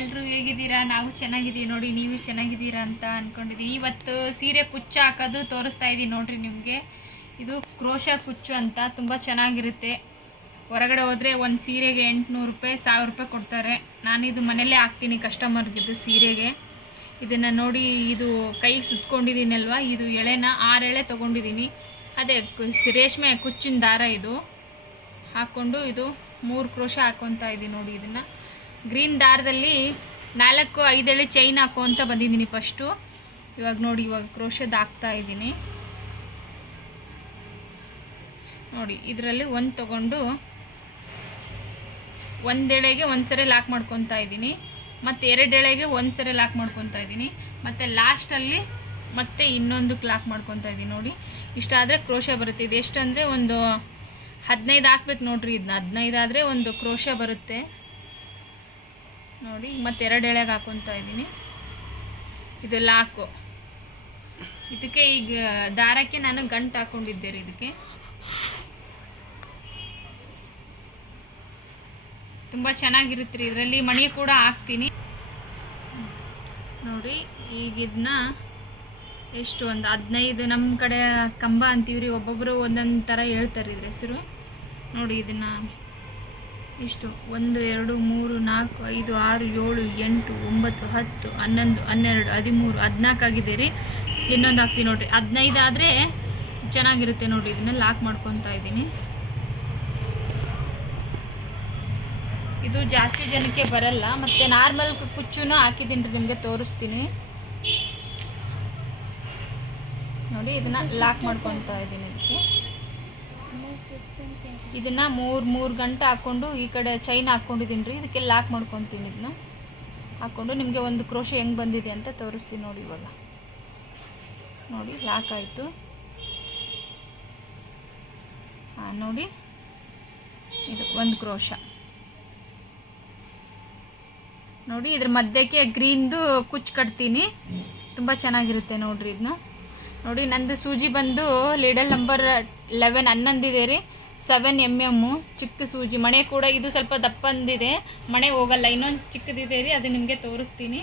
ಎಲ್ಲರೂ ಹೇಗಿದ್ದೀರಾ? ನಾವು ಚೆನ್ನಾಗಿದ್ದೀವಿ ನೋಡಿ, ನೀವು ಚೆನ್ನಾಗಿದ್ದೀರಾ ಅಂತ ಅಂದ್ಕೊಂಡಿದ್ದೀವಿ. ಇವತ್ತು ಸೀರೆ ಕುಚ್ಚು ಹಾಕೋದು ತೋರಿಸ್ತಾ ಇದ್ದೀನಿ ನೋಡಿರಿ ನಿಮಗೆ. ಇದು ಕ್ರೋಶಾ ಕುಚ್ಚು ಅಂತ ತುಂಬ ಚೆನ್ನಾಗಿರುತ್ತೆ. ಹೊರಗಡೆ ಹೋದರೆ ಒಂದು ಸೀರೆಗೆ 800 ರೂಪಾಯಿ 1000 ರೂಪಾಯಿ ಕೊಡ್ತಾರೆ. ನಾನಿದು ಮನೆಯಲ್ಲೇ ಹಾಕ್ತೀನಿ ಕಸ್ಟಮರ್ಗಿದ್ದು ಸೀರೆಗೆ. ಇದನ್ನು ನೋಡಿ, ಇದು ಕೈಗೆ ಸುತ್ಕೊಂಡಿದ್ದೀನಲ್ವ, ಇದು ಎಳೆನ 6 ಎಳೆ ತೊಗೊಂಡಿದ್ದೀನಿ. ಅದೇ ರೇಷ್ಮೆ ಕುಚ್ಚಿನ ದಾರ ಇದು ಹಾಕ್ಕೊಂಡು ಇದು 3 ಕ್ರೋಶ ಹಾಕ್ಕೊತಾ ಇದ್ದೀನಿ ನೋಡಿ. ಇದನ್ನು ಗ್ರೀನ್ ದಾರದಲ್ಲಿ 4-5 ಎಳೆ ಚೈನ್ ಹಾಕುವಂತ ಬಂದಿದ್ದೀನಿ ಫಸ್ಟು. ಇವಾಗ ನೋಡಿ, ಇವಾಗ ಕ್ರೋಶದ ಹಾಕ್ತಾ ಇದ್ದೀನಿ ನೋಡಿ. ಇದರಲ್ಲಿ ಒಂದು ತೊಗೊಂಡು ಒಂದು ಎಳೆಗೆ ಒಂದ್ಸರಿ ಲಾಕ್ ಮಾಡ್ಕೊತಾ ಇದ್ದೀನಿ, ಮತ್ತು 2 ಎಳೆಗೆ ಒಂದ್ಸರಿ ಲಾಕ್ ಮಾಡ್ಕೊತಾ ಇದ್ದೀನಿ, ಮತ್ತು ಲಾಸ್ಟಲ್ಲಿ ಮತ್ತೆ ಇನ್ನೊಂದಕ್ಕೆ ಲಾಕ್ ಮಾಡ್ಕೊತಾ ಇದ್ದೀನಿ ನೋಡಿ. ಇಷ್ಟ ಆದರೆ ಕ್ರೋಶ ಬರುತ್ತೆ. ಇದು ಎಷ್ಟು ಅಂದರೆ ಒಂದು 15 ಹಾಕ್ಬೇಕು ನೋಡ್ರಿ. ಇದನ್ನ 15 ಆದರೆ ಒಂದು ಕ್ರೋಶ ಬರುತ್ತೆ ನೋಡಿ. ಮತ್ತು 2 ಎಳೆಗೆ ಹಾಕ್ಕೊತಾ ಇದ್ದೀನಿ. ಇದು ಲಾಕು. ಇದಕ್ಕೆ ಈಗ ದಾರಕ್ಕೆ ನಾನು ಗಂಟು ಹಾಕ್ಕೊಂಡಿದ್ದೆ ರೀ. ಇದಕ್ಕೆ ತುಂಬ ಚೆನ್ನಾಗಿರುತ್ತೆ ರೀ. ಇದರಲ್ಲಿ ಮಣಿ ಕೂಡ ಹಾಕ್ತೀನಿ ನೋಡಿ. ಈಗ ಇದನ್ನ ಎಷ್ಟು ಒಂದು 15, ನಮ್ಮ ಕಡೆ ಕಂಬ ಅಂತೀವ್ರಿ, ಒಬ್ಬೊಬ್ಬರು ಒಂದೊಂದು ಥರ ಹೇಳ್ತಾರೆ ಇದ್ರ ಹೆಸರು ನೋಡಿ. ಇದನ್ನು ಇಷ್ಟು 1 2 3 4 5 6 7 8 9 10 11 12 13 14 ಆಗಿದೆ ರೀ. ಇನ್ನೊಂದು ಹಾಕ್ತೀನಿ ನೋಡಿರಿ. 15 ಆದರೆ ಚೆನ್ನಾಗಿರುತ್ತೆ ನೋಡಿ. ಇದನ್ನ ಲಾಕ್ ಮಾಡ್ಕೊತಾ ಇದ್ದೀನಿ. ಇದು ಜಾಸ್ತಿ ಜನಕ್ಕೆ ಬರಲ್ಲ. ಮತ್ತು ನಾರ್ಮಲ್ ಕುಚ್ಚುನೂ ಹಾಕಿದ್ದೀನಿ ರೀ, ನಿಮಗೆ ತೋರಿಸ್ತೀನಿ ನೋಡಿ. ಇದನ್ನು ಲಾಕ್ ಮಾಡ್ಕೊತಾ ಇದ್ದೀನಿ. ಇದನ್ನು 3 ಗಂಟೆ ಹಾಕ್ಕೊಂಡು ಈ ಕಡೆ ಚೈನ್ ಹಾಕ್ಕೊಂಡಿದ್ದೀನಿ ರೀ. ಇದಕ್ಕೆ ಲಾಕ್ ಮಾಡ್ಕೊತೀನಿ. ಇದನ್ನ ಹಾಕ್ಕೊಂಡು ನಿಮಗೆ ಒಂದು ಕ್ರೋಶ ಹೆಂಗೆ ಬಂದಿದೆ ಅಂತ ತೋರಿಸ್ತೀನಿ ನೋಡಿ. ಇವಾಗ ನೋಡಿ, ಲಾಕ್ ಆಯಿತು ನೋಡಿ. ಇದು ಒಂದು ಕ್ರೋಶ ನೋಡಿ. ಇದ್ರ ಮಧ್ಯಕ್ಕೆ ಗ್ರೀನ್ದು ಕುಚ್ಚು ಕಟ್ತೀನಿ, ತುಂಬ ಚೆನ್ನಾಗಿರುತ್ತೆ ನೋಡಿರಿ. ಇದನ್ನ ನೋಡಿ. ನಂದು ಸೂಜಿ ಬಂದು ಲೀಡಲ್ ನಂಬರ್ 11 ಇದೆ ರೀ. 7 mm ಚಿಕ್ಕ ಸೂಜಿ. ಮಣೆ ಕೂಡ ಇದು ಸ್ವಲ್ಪ ದಪ್ಪಂದಿದೆ, ಮಣೆ ಹೋಗಲ್ಲ. ಇನ್ನೊಂದು ಚಿಕ್ಕದಿದೆ ರೀ, ಅದು ನಿಮಗೆ ತೋರಿಸ್ತೀನಿ.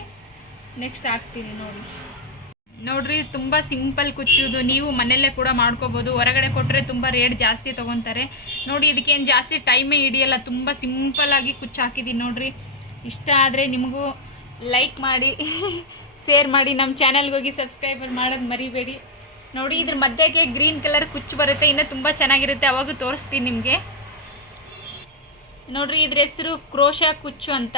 ನೆಕ್ಸ್ಟ್ ಹಾಕ್ತೀನಿ ನೋಡ್ರಿ. ತುಂಬ ಸಿಂಪಲ್ ಕುಚ್ಚುದು, ನೀವು ಮನೆಯಲ್ಲೇ ಕೂಡ ಮಾಡ್ಕೋಬೋದು. ಹೊರಗಡೆ ಕೊಟ್ಟರೆ ತುಂಬ ರೇಟ್ ಜಾಸ್ತಿ ತೊಗೊತಾರೆ ನೋಡಿ. ಇದಕ್ಕೇನು ಜಾಸ್ತಿ ಟೈಮೇ ಹಿಡಿಯಲ್ಲ. ತುಂಬ ಸಿಂಪಲ್ಲಾಗಿ ಕುಚ್ಚು ಹಾಕಿದ್ದೀನಿ ನೋಡಿರಿ. ಇಷ್ಟ ಆದರೆ ನಿಮಗೂ ಲೈಕ್ ಮಾಡಿ ಶೇರ್ ಮಾಡಿ, ನಮ್ಮ ಚಾನಲ್ಗೆ ಹೋಗಿ ಸಬ್ಸ್ಕ್ರೈಬರ್ ಮಾಡೋದು ಮರಿಬೇಡಿ ನೋಡಿ. ಇದ್ರ ಮಧ್ಯಕ್ಕೆ ಗ್ರೀನ್ ಕಲರ್ ಕುಚ್ಚು ಬರುತ್ತೆ, ಇನ್ನೂ ತುಂಬ ಚೆನ್ನಾಗಿರುತ್ತೆ. ಅವಾಗ ತೋರಿಸ್ತೀನಿ ನಿಮಗೆ ನೋಡಿರಿ. ಇದ್ರ ಹೆಸರು ಕ್ರೋಶಾ ಕುಚ್ಚು ಅಂತ.